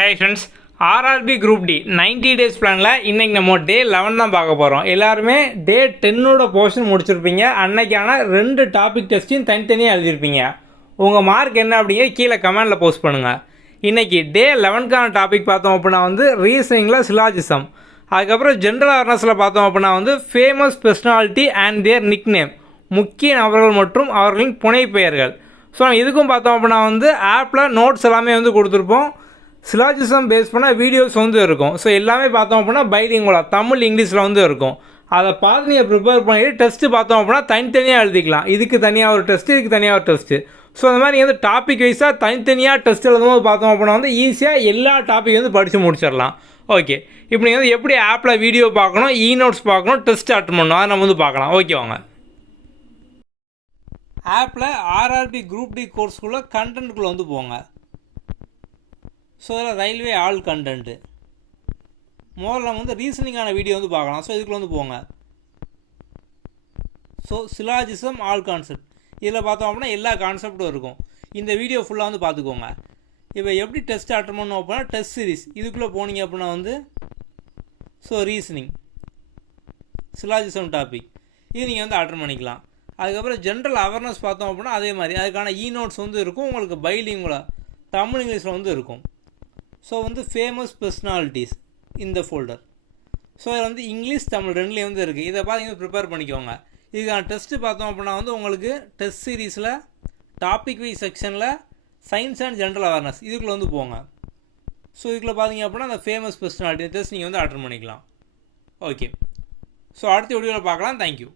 ஹே friends, RRB group D 90 days பிளானில் இன்றைக்கி நம்ம டே 11 தான் பார்க்க போகிறோம். எல்லாருமே டே 10ஓட போர்ஷன் முடிச்சிருப்பீங்க. அன்னைக்கான 2 டாபிக் டெஸ்ட்டையும் தனித்தனியாக எழுதியிருப்பீங்க. உங்கள் மார்க் என்ன அப்படிங்க கீழே கமெண்டில் போஸ்ட் பண்ணுங்கள். இன்றைக்கி டே 11க்கான டாபிக் பார்த்தோம் அப்படின்னா ரீசனிங்கில் சிலாஜிசம், அதுக்கப்புறம் ஜென்ரல் அவேர்னஸில் பார்த்தோம் அப்படின்னா famous personality and their nickname, முக்கிய நபர்கள் மற்றும் அவர்களின் புனைப்பெயர்கள். ஸோ இதுக்கும் பார்த்தோம் அப்படின்னா ஆப்பில் நோட்ஸ் எல்லாமே கொடுத்துருப்போம். சிலாஜிசம் பேஸ் பண்ணால் வீடியோஸ் இருக்கும். ஸோ எல்லாமே பார்த்தோம் அப்படின்னா பைலிங்குவலாக தமிழ் இங்கிலீஷில் இருக்கும். அதை பார்த்து நீங்கள் ப்ரிப்பேர் பண்ணிவிட்டு டெஸ்ட்டு பார்த்தோம் அப்படின்னா தனித்தனியாக எழுதிக்கலாம். இதுக்கு தனியாக ஒரு டெஸ்ட்டு, இதுக்கு தனியாக ஒரு டெஸ்ட்டு. ஸோ அந்த மாதிரி நீங்கள் டாபிக் வைஸாக தனித்தனியாக டெஸ்ட் எழுதும்போது பார்த்தோம் அப்படின்னா ஈஸியாக எல்லா டாபிக் படித்து முடிச்சிடலாம். ஓகே, இப்போ நீங்கள் எப்படி ஆப்பில் வீடியோ பார்க்கணும், நோட்ஸ் பார்க்கணும், டெஸ்ட் அட்டன் பண்ணணும், அதை நம்ம பார்க்கலாம். ஓகே வாங்க. ஆப்பில் ஆர்ஆர்பி குரூப் டி கோர்ஸ்க்குள்ளே கண்டென்ட்குள்ளே போங்க. ஸோ இதில் ரயில்வே ஆல் கண்டென்ட்டு முதல்ல நம்ம ரீசனிங்கான வீடியோ பார்க்கலாம். ஸோ இதுக்குள்ளே போங்க. ஸோ சிலாஜிசம் ஆல் கான்செப்ட் இதில் பார்த்தோம் அப்படின்னா எல்லா கான்செப்டும் இருக்கும். இந்த வீடியோ ஃபுல்லாக பார்த்துக்கோங்க. இப்போ எப்படி டெஸ்ட் அட்டன் பண்ணோம் அப்படின்னா டெஸ்ட் சீரிஸ் இதுக்குள்ளே போனீங்க அப்படின்னா ஸோ ரீசனிங் சிலாஜிசம் டாபிக் இது நீங்கள் அட்டன் பண்ணிக்கலாம். அதுக்கப்புறம் ஜென்ரல் அவேர்னஸ் பார்த்தோம் அப்படின்னா அதே மாதிரி அதுக்கான நோட்ஸ் இருக்கும். உங்களுக்கு பைலிங்குவலாக தமிழ் இங்கிலீஷில் இருக்கும். ஸோ ஃபேமஸ் பர்சனாலிட்டிஸ் இந்த ஃபோல்டர். ஸோ இதில் இங்கிலீஷ் தமிழ் ரெண்டுலேயும் இருக்குது. இதை பார்த்து ப்ரிப்பேர் பண்ணிக்கோங்க. இதுக்கான டெஸ்ட்டு பார்த்தோம் அப்படின்னா உங்களுக்கு டெஸ்ட் சீரீஸில் டாபிக் வைஸ் செக்ஷனில் சயின்ஸ் அண்ட் ஜென்ரல் அவேர்னஸ் இதுக்குள்ளே போங்க. ஸோ இதுக்குள்ளே பார்த்தீங்க அப்படின்னா அந்த ஃபேமஸ் பர்சனாலிட்டி டெஸ்ட் நீங்கள் அட்டன் பண்ணிக்கலாம். ஓகே, ஸோ அடுத்த வீடியோவில் பார்க்கலாம். தேங்க்யூ.